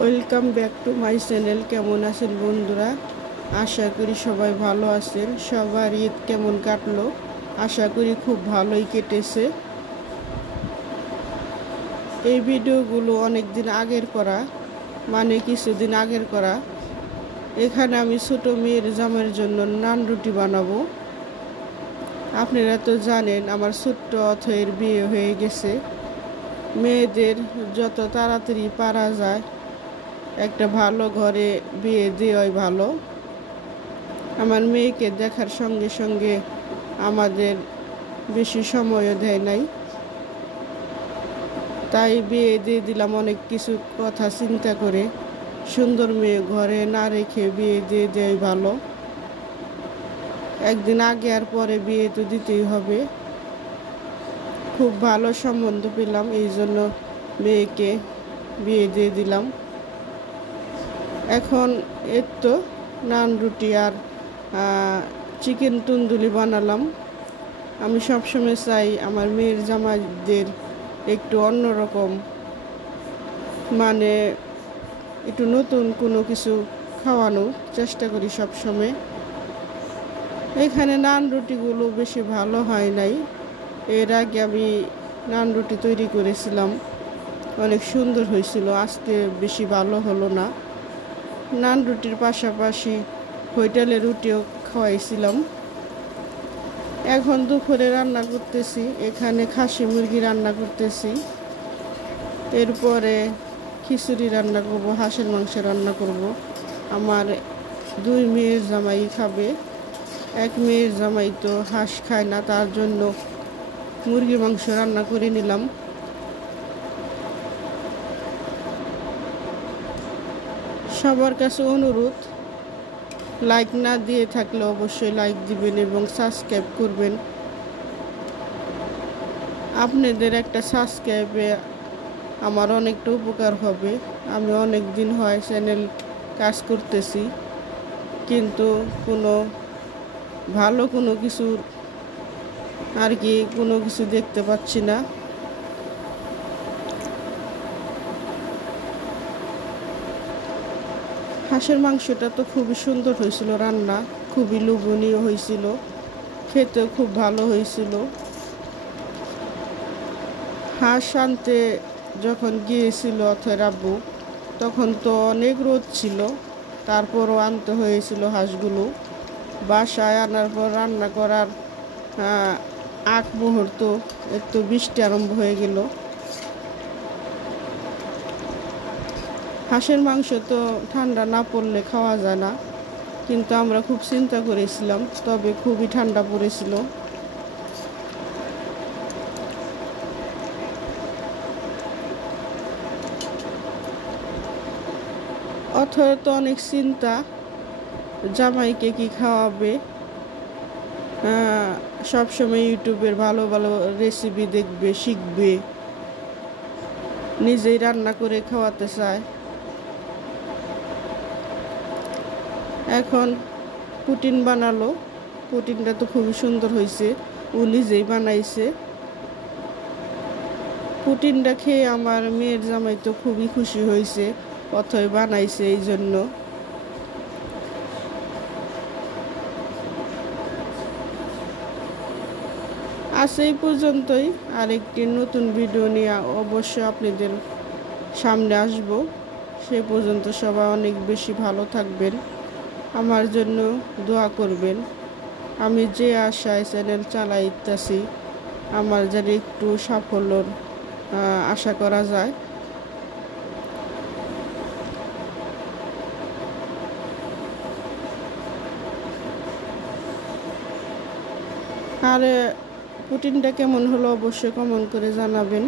Welcome back to my channel. কেমন আছেন বন্ধুরা? আশা করি সবাই ভালো আছেন। সবার ঈদ কেমন কাটলো? আশা করি খুব ভালোই কেটেছে। এই ভিডিওগুলো অনেক দিন আগের করা, মানে কিছুদিন আগের করা। এখানে আমি ছোটো মেয়ের জামাইয়ের জন্য নান রুটি বানাবো। আপনারা তো জানেন আমার ছোট্ট অথয়ের বিয়ে হয়ে গেছে। মেয়েদের যত তাড়াতাড়ি পারা যায় একটা ভালো ঘরে বিয়ে দেওয়াই ভালো। আমার মেয়েকে দেখার সঙ্গে সঙ্গে আমাদের বেশি সময়ও দেয় নাই, তাই বিয়ে দিয়ে দিলাম অনেক কিছু কথা চিন্তা করে। সুন্দর মেয়ে ঘরে না রেখে বিয়ে দিয়ে দেওয়াই ভালো। একদিন আগে আর পরে বিয়ে তো দিতেই হবে। খুব ভালো সম্বন্ধ পেলাম, এই জন্য মেয়েকে বিয়ে দিয়ে দিলাম। এখন এর তো নান রুটি আর চিকেন তন্দুরি বানালাম। আমি সবসময় চাই আমার মেয়ের জামাইদের একটু অন্যরকম, মানে একটু নতুন কোনো কিছু খাওয়ানোর চেষ্টা করি সবসময়। এখানে নান রুটিগুলো বেশি ভালো হয় নাই। এর আগে আমি নান রুটি তৈরি করেছিলাম, অনেক সুন্দর হয়েছিল। আজকে বেশি ভালো হলো না। নান রুটির পাশাপাশি হোটেলে রুটিও খাওয়াইছিলাম। এখন দুপুরে রান্না করতেছি, এখানে খাসি মুরগি রান্না করতেছি। এরপরে খিচুড়ি রান্না করব, হাঁসের মাংস রান্না করব। আমার দুই মেয়ের জামাই খাবে। এক মেয়ের জামাই তো হাঁস খায় না, তার জন্য মুরগি মাংস রান্না করে নিলাম। সবার কাছে অনুরোধ, লাইক না দিয়ে থাকলে অবশ্যই লাইক দিবেন এবং সাবস্ক্রাইব করবেন। আপনাদের একটা সাবস্ক্রাইবে আমার অনেকটা উপকার হবে। আমি অনেক দিন হয় চ্যানেল কাজ করতেছি, কিন্তু ভালো কোনো কিছু কোনো কিছু দেখতে পাচ্ছি না। হাঁসের মাংসটা তো খুবই সুন্দর হয়েছিল, রান্না খুবই লোভনীয় হয়েছিল, খেতেও খুব ভালো হয়েছিল। হাঁস আনতে যখন গিয়েছিল অথয়ের আব্বু, তখন তো অনেক রোদ ছিল, তারপরও আনতে হয়েছিল হাঁসগুলো। বাসায় আনার পর রান্না করার আগ মুহূর্ত একটু বৃষ্টি আরম্ভ হয়ে গেল। হাঁসের মাংস তো ঠান্ডা না পড়লে খাওয়া যায় না, কিন্তু আমরা খুব চিন্তা করেছিলাম, তবে খুবই ঠান্ডা পড়েছিল। অথবা তো অনেক চিন্তা, জামাইকে কি খাওয়াবে। সবসময় ইউটিউবের ভালো ভালো রেসিপি দেখবে, শিখবে, নিজেই রান্না করে খাওয়াতে চায়। এখন পুটিন বানালো, পুটিনটা তো খুবই সুন্দর হয়েছে, ও নিজেই বানাইছে। পুটিনটা খেয়ে আমার মেয়ের জামাই তো খুবই খুশি হয়েছে, অথই বানাইছে এই জন্য। আজ এই পর্যন্তই। আরেকটি নতুন ভিডিও নিয়ে অবশ্যই আপনাদের সামনে আসব। সে পর্যন্ত সবাই অনেক বেশি ভালো থাকবেন, আমার জন্য দোয়া করবেন। আমি যে আশায় চ্যানেল চালাইতেছি, আমার যেন একটু সাফল্যর আশা করা যায়। আর পুটিনটা কেমন হলো অবশ্যই কমেন্ট করে জানাবেন।